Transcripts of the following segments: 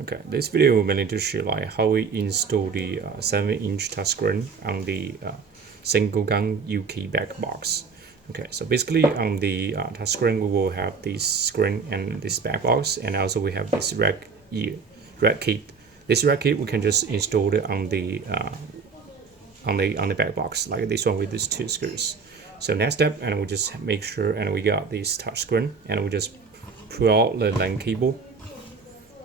Okay, this video will mainly to show like how we install the 7-inch touchscreen on the single gun UK back box. Okay, so basically on the touchscreen we will have this screen and this back box, and also we have this rack kit. This rack kit we can just install it on the back box like this one with these two screws. So next step, and we just make sure and we got this touchscreen, and we just pull out the LAN cable.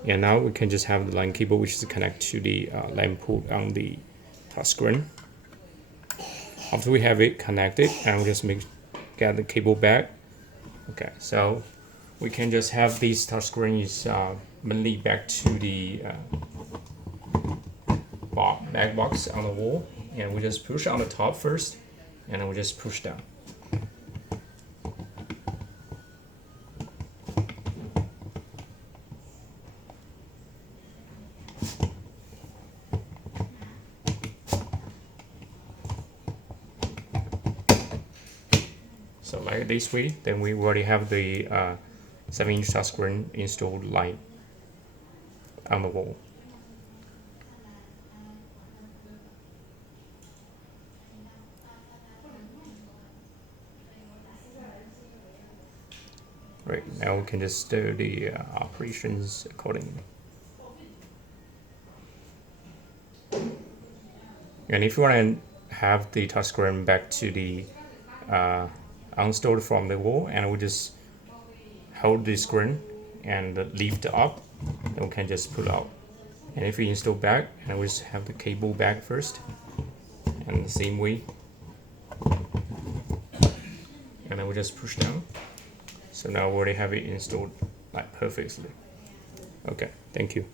And now we can just have the LAN cable which is connected to the LAN port on the touchscreen. After we have it connected, and we just get the cable back. Okay, so we can just have this touchscreen is mainly back to the back box on the wall, and we just push on the top first, and then we just push down. So like this way, then we already have the 7-inch touchscreen installed line on the wall. Right, now we can just do the operations accordingly. And if you want to have the touchscreen back to the uninstalled from the wall, and we just hold the screen and lift up, then we can just pull out. And if we install back, and we just have the cable back first, and the same way, and then we just push down. So now we already have it installed like perfectly. Okay, thank you.